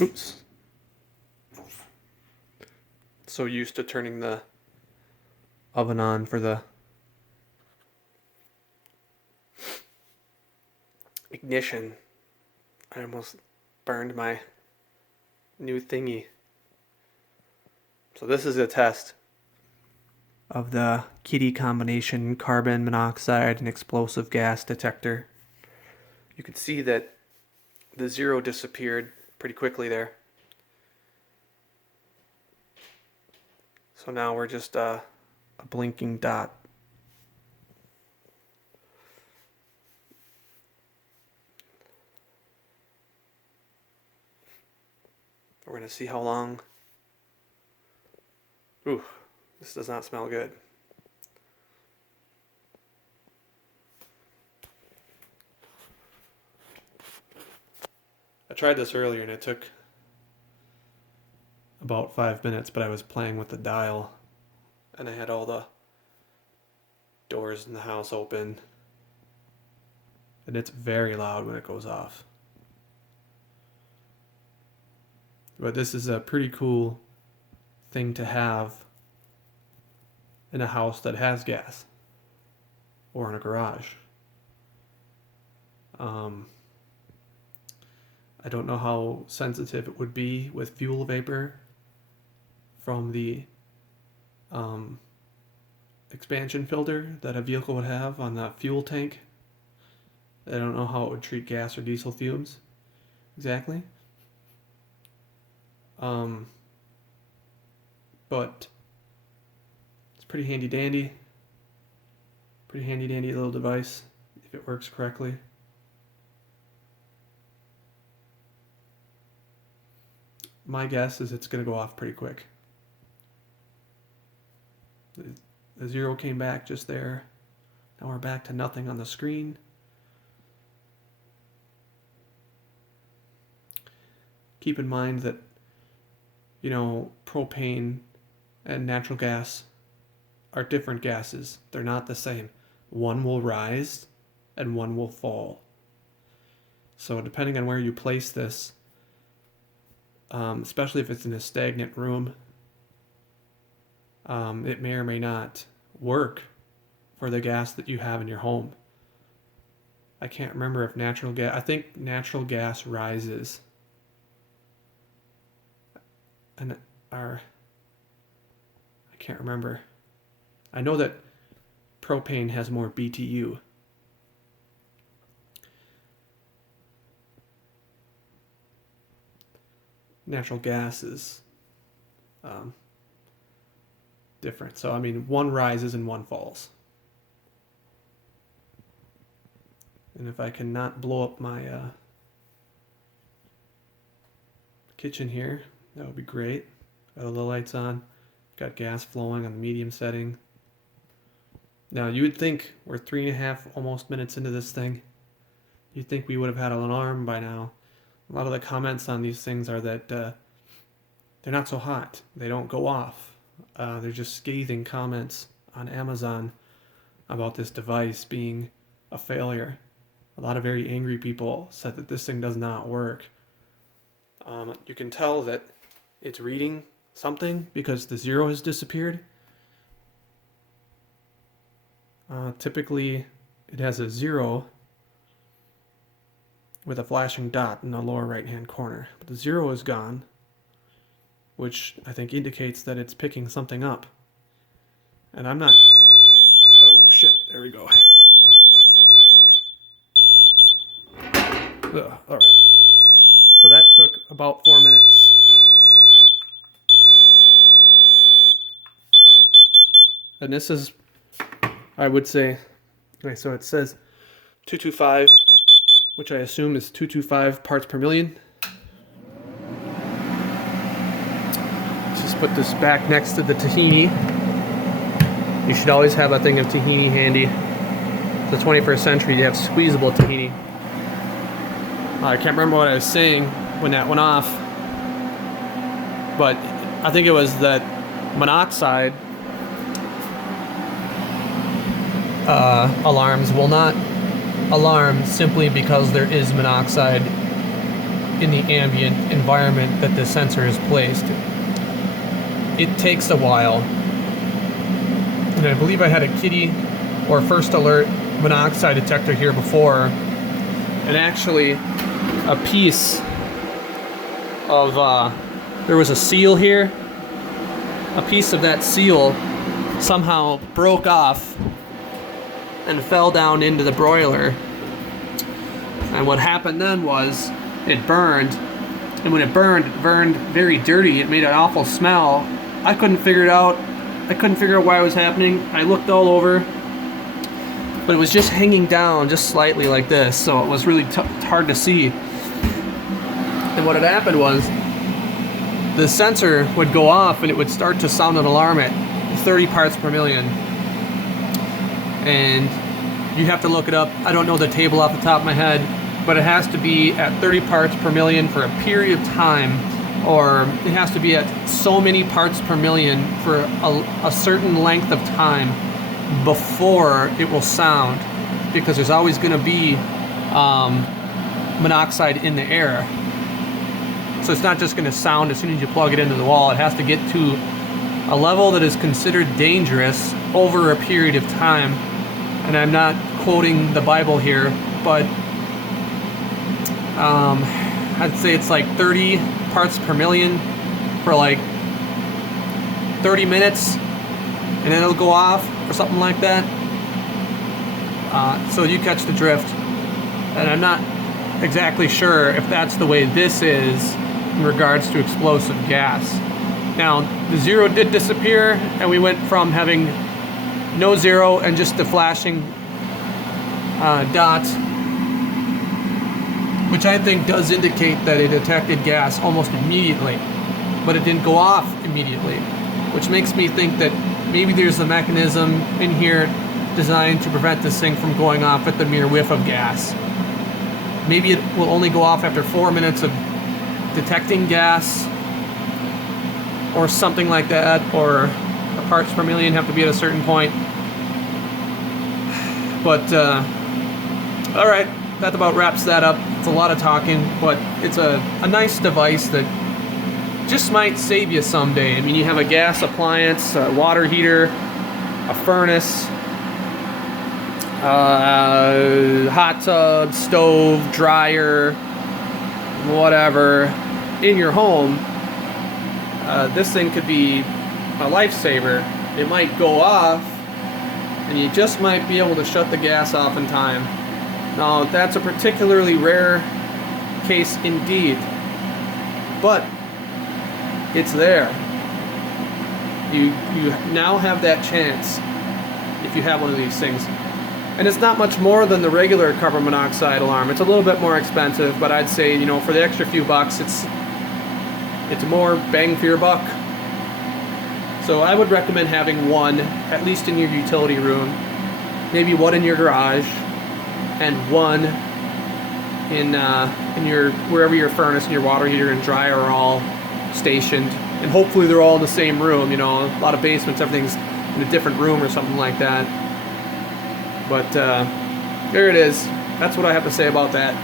Oops. So used to turning the oven on for the ignition, I almost burned my new thingy. So this is a test of the Kitty combination carbon monoxide and explosive gas detector. You can see that the zero disappeared pretty quickly there. So now we're just a blinking dot. We're going to see how long. Ooh, this does not smell good. I tried this earlier and it took about 5 minutes, but I was playing with the dial and I had all the doors in the house open. And it's very loud when it goes off. But this is a pretty cool thing to have in a house that has gas or in a garage. I don't know how sensitive it would be with fuel vapor from the expansion filter that a vehicle would have on the fuel tank. I don't know how it would treat gas or diesel fumes exactly. But it's pretty handy dandy. Pretty handy dandy little device if it works correctly. My guess is it's going to go off pretty quick. The zero came back just there. Now we're back to nothing on the screen. Keep in mind that, propane and natural gas are different gases. They're not the same. One will rise and one will fall. So depending on where you place this, especially if it's in a stagnant room, it may or may not work for the gas that you have in your home. I can't remember if I think natural gas rises. And I can't remember. I know that propane has more BTU. Natural gas is different. So, one rises and one falls. And if I can not blow up my kitchen here, that would be great. Got all the lights on. Got gas flowing on the medium setting. Now, you would think we're 3.5 almost minutes into this thing. You'd think we would have had an alarm by now. A lot of the comments on these things are that they're not so hot. They don't go off. They're just scathing comments on Amazon about this device being a failure. A lot of very angry people said that this thing does not work. You can tell that it's reading something because the zero has disappeared. Typically, it has a 0 with a flashing dot in the lower right-hand corner. But the 0 is gone, which I think indicates that it's picking something up. And I'm not... Oh, shit. There we go. Ugh, all right. So that took about 4 minutes. And this is, I would say, okay, so it says 225, which I assume is 225 parts per million. Let's just put this back next to the tahini. You should always have a thing of tahini handy. The 21st century, you have squeezable tahini. I can't remember what I was saying when that went off, but I think it was that monoxide alarms will not alarm simply because there is monoxide in the ambient environment that the sensor is placed. It takes a while. And I believe I had a Kitty or First Alert monoxide detector here before, and actually a piece of there was a seal here. A piece of that seal somehow broke off and fell down into the broiler. And what happened then was it burned, and when it burned very dirty. It made an awful smell. I couldn't figure it out. I couldn't figure out why it was happening. I looked all over, but it was just hanging down just slightly like this, so it was really hard to see. And what had happened was the sensor would go off and it would start to sound an alarm at 30 parts per million. And you have to look it up. I don't know the table off the top of my head, but it has to be at 30 parts per million for a period of time, or it has to be at so many parts per million for a certain length of time before it will sound, because there's always going to be monoxide in the air. So it's not just going to sound as soon as you plug it into the wall. It has to get to a level that is considered dangerous over a period of time. And I'm not quoting the Bible here, but I'd say it's like 30 parts per million for like 30 minutes, and then it'll go off or something like that. So you catch the drift. And I'm not exactly sure if that's the way this is in regards to explosive gas. Now, the zero did disappear, and we went from having no zero and just the flashing dot, which I think does indicate that it detected gas almost immediately, but it didn't go off immediately, which makes me think that maybe there's a mechanism in here designed to prevent this thing from going off at the mere whiff of gas. Maybe it will only go off after 4 minutes of detecting gas or something like that, or the parts per million have to be at a certain point. But all right, that about wraps that up. It's a lot of talking, but it's a nice device that just might save you someday. I mean, you have a gas appliance, a water heater, a furnace, hot tub, stove, dryer, whatever in your home. This thing could be a lifesaver. It might go off, and you just might be able to shut the gas off in time. Now, that's a particularly rare case indeed, but it's there. You now have that chance if you have one of these things. And it's not much more than the regular carbon monoxide alarm. It's a little bit more expensive, but I'd say, you know, for the extra few bucks, it's more bang for your buck. So I would recommend having one, at least in your utility room, maybe one in your garage, and one in your wherever your furnace and your water heater and dryer are all stationed. And hopefully they're all in the same room. You know, a lot of basements, everything's in a different room or something like that. But there it is. That's what I have to say about that.